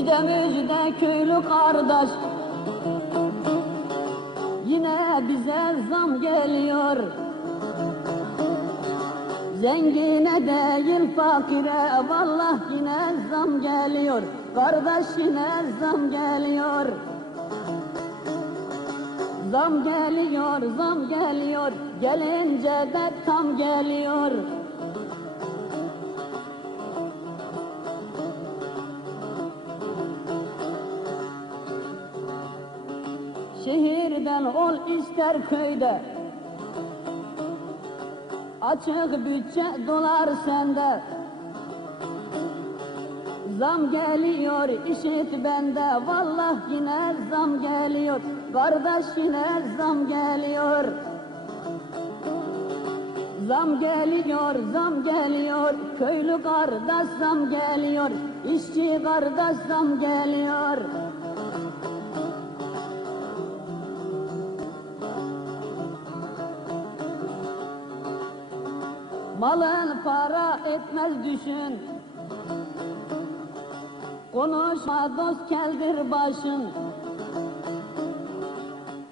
Müjde müjde köylü kardeş, yine bize zam geliyor. Zengine değil fakire, vallahi yine zam geliyor. Kardeş yine zam geliyor. Zam geliyor, zam geliyor, gelince de tam geliyor. Şehirden ol ister köyde, açık bütçe dolar sende. Zam geliyor işit bende, vallahi yine zam geliyor. Kardeş yine zam geliyor. Zam geliyor, zam geliyor, köylü kardeş zam geliyor, işçi kardeş zam geliyor. Malın para etmez düşün, konuşma dost keldir başın.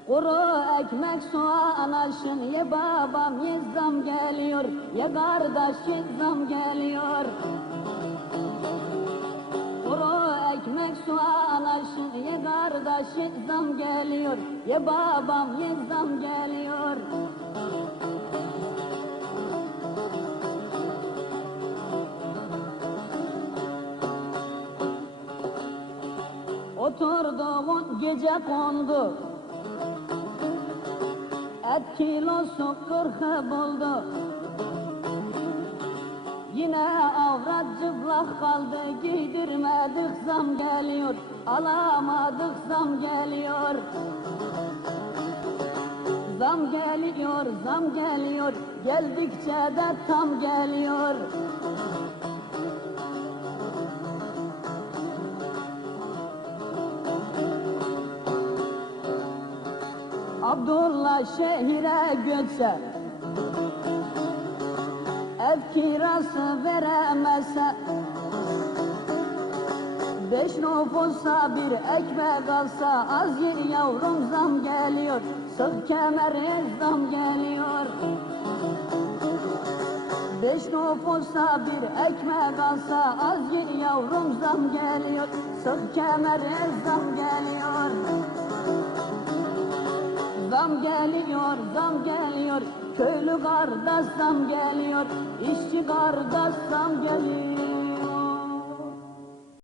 Kuru ekmek soğan aşın, ye babam ye zam geliyor, ye kardeş ye zam geliyor. Kuru ekmek soğan aşın, ye kardeş ye zam geliyor, ye babam ye zam geliyor. Oturduğun gece kondu, et kilosu 40'ı buldu. Yine avrat cıplak kaldı, giydirmedik zam geliyor, alamadık zam geliyor. Zam geliyor, zam geliyor, geldikçe de tam geliyor. Abdullah şehire göçse, ev kirası veremezse, 5 nüfusa bir ekmek alsa, az ye yavrum zam geliyor, sık kemeri zam geliyor. 5 nüfusa bir ekmek alsa, az ye yavrum zam geliyor, sık kemeri zam geliyor. Zam geliyor, zam geliyor, köylü kardeş zam geliyor, işçi kardeş zam geliyor.